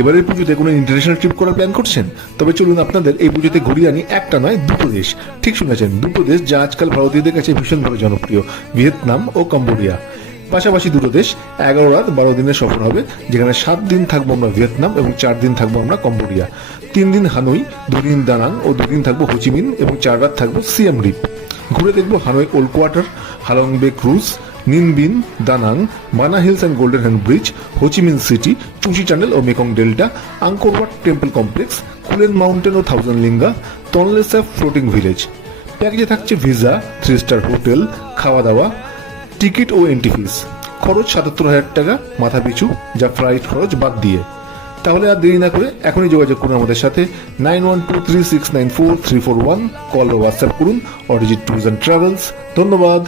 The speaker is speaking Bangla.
এবারের পুজোতে কোনো ইন্টারন্যাশনাল ট্রিপ করার প্ল্যান করছেন? তবে চলুন আপনাদের এই পুজোতে ঘুরিয়ে আনি একটা নয় দুটো দেশ। ঠিক শুনেছেন, দুটো দেশ যা আজকাল ভারতীয়দের কাছে ভীষণভাবে জনপ্রিয়, ভিয়েতনাম ও কম্বোডিয়া। পাশাপাশি দুটো দেশ 11 রাত 12 দিনের সফর হবে, যেখানে 7 দিন থাকবো আমরা ভিয়েতনাম এবং 4 দিন থাকবো আমরা কম্বোডিয়া। 3 দিন হানই, 2 দিন দানাং ও 2 দিন থাকবো হোচিমিন এবং 4 রাত থাকবো সিয়াম রিপ। ঘুরে দেখবো Hanoi Old Quarter, Halong Bay cruise, Ninh Binh, Da Nang, Ba Na Hills and Golden Hand Bridge, Ho Chi Minh City, Cu Chi tunnel ও Mekong Delta, Angkor Wat temple complex, Kulen Mountain ও thousand linga, Tonle Sap floating village. প্যাকেজে থাকছে ভিসা, 3 স্টার হোটেল, খাওয়া দাওয়া, টিকিট ও এন্ট্রি ফিস। খরচ 77,000 টাকা মাথা পিছু, যা ফ্লাইট খরচ বাদ দিয়ে। তাহলে আর দেরি না করে এখনই যোগাযোগ করুন আমাদের সাথে 9123694341, কল বা হোয়াটসঅ্যাপ করুন অরিজিৎ ট্যুরস অ্যান্ড ট্রাভেলস। ধন্যবাদ।